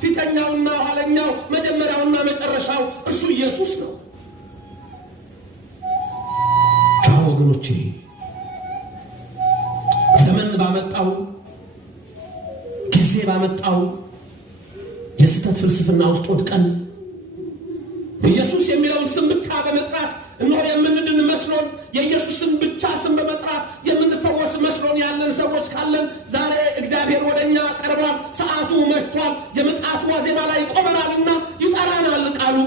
ፊተኛውና ኋለኛው መጀመሪያውና መጨረሻው እርሱ ኢየሱስ ነው። ወገኖቼ ዘመን ባመጣው ጊዜ ባመጣው የስተት ፍልስፍና ውስጥ ወድቀን ኢየሱስ የሚለውን ስም ብቻ በመጥራት እነሆ የምንድን መስሎን የኢየሱስን ብቻ ስም በመጥራት የምንፈወስ መስሎን ያለን ሰዎች ካለን ዛሬ እግዚአብሔር ወደኛ ቀርቧል። ሰዓቱ መሽቷል። የምጽአቱ ዋዜማ ላይ ቆመናልና ይጠራናል ቃሉ።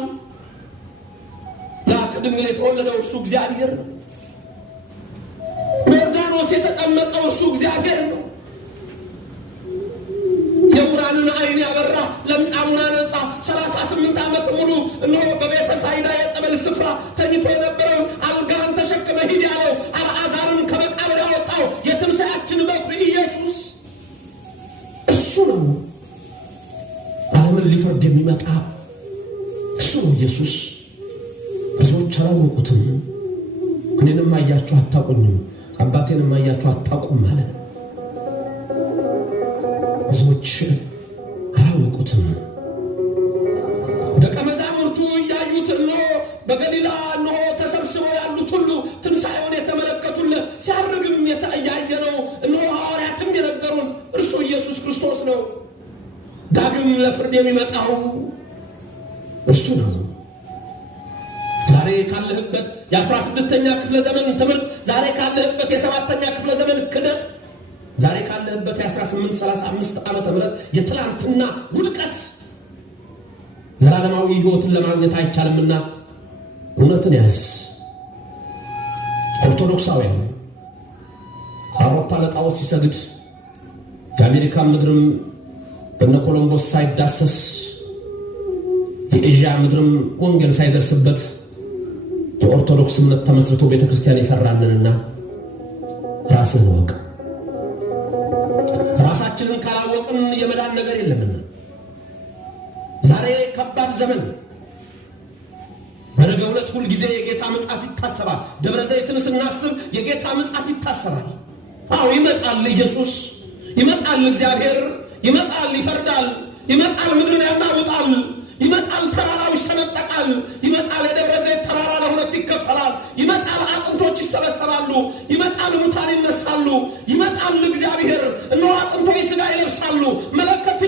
ከድንግል የተወለደው እርሱ እግዚአብሔር ነው። ዮርዳኖስ የተጠመቀው እርሱ እግዚአብሔር ነው። የዕውራንን ዓይን ያበራ ለምጻሙን አነጻ። 38 ዓመት ሙሉ እነሆ በቤተ ሳይዳ የጸበል ስፍራ ተኝቶ የነበረውን አልጋን ተሸክመ ሂድ ያለው አልዓዛርን ከመቃብር ያወጣው የትንሣኤያችን በኩር ኢየሱስ እሱ ነው። ዓለምን ሊፈርድ የሚመጣ እሱ ነው ኢየሱስ። ብዙዎች አላወቁትም። እኔንም አያችሁ አታውቁኝም፣ አባቴንም አያችሁ አታውቁም ማለት ነው። ብዙዎች አላወቁትም። ደቀ መዛሙርቱ እያዩት እነሆ በገሊላ እነሆ ተሰብስበው ያሉት ሁሉ ትንሣኤውን የተመለከቱለት ሲያርግም ያየነው እነሆ ሐዋርያትም የነገሩን እርሱ ኢየሱስ ክርስቶስ ነው። ዳግም ለፍርድ የሚመጣው እርሱ ነው። ዛሬ ካለህበት የ16ኛ ክፍለ ዘመን ትምህርት፣ ዛሬ ካለህበት የ7ኛ ክፍለ ዘመን ክደት፣ ዛሬ ካለህበት የ1835 ዓመተ ምህረት የትላንትና ውድቀት ዘላለማዊ ሕይወትን ለማግኘት አይቻልምና እውነትን ያዝ። ኦርቶዶክሳውያን አውሮፓ ለጣዖት ሲሰግድ የአሜሪካ ምድርም በነ ኮሎምቦስ ሳይዳሰስ የኤዥያ ምድርም ወንጌል ሳይደርስበት የኦርቶዶክስ እምነት ተመስርቶ ቤተክርስቲያን የሰራንንና ራስህን ወቅ። ራሳችንን ካላወቅን የመዳን ነገር የለምና ዛሬ ከባድ ዘመን። በነገው ዕለት ሁል ጊዜ የጌታ ምጽአት ይታሰባል። ደብረ ዘይትን ስናስብ የጌታ ምጽአት ይታሰባል። አዎ ይመጣል፣ ኢየሱስ ይመጣል፣ እግዚአብሔር ይመጣል፣ ይፈርዳል፣ ይመጣል፣ ምድርን ያናውጣል፣ ይመጣል፣ ተራራው ይሰነጠቃል፣ ይመጣል፣ የደብረ ዘይት ተራራ ለሁለት ይከፈላል፣ ይመጣል፣ አጥንቶች ይሰበሰባሉ፣ ይመጣል፣ ሙታን ይነሳሉ፣ ይመጣል እግዚአብሔር። እነሆ አጥንቶች ሥጋ ይለብሳሉ፣ መለከት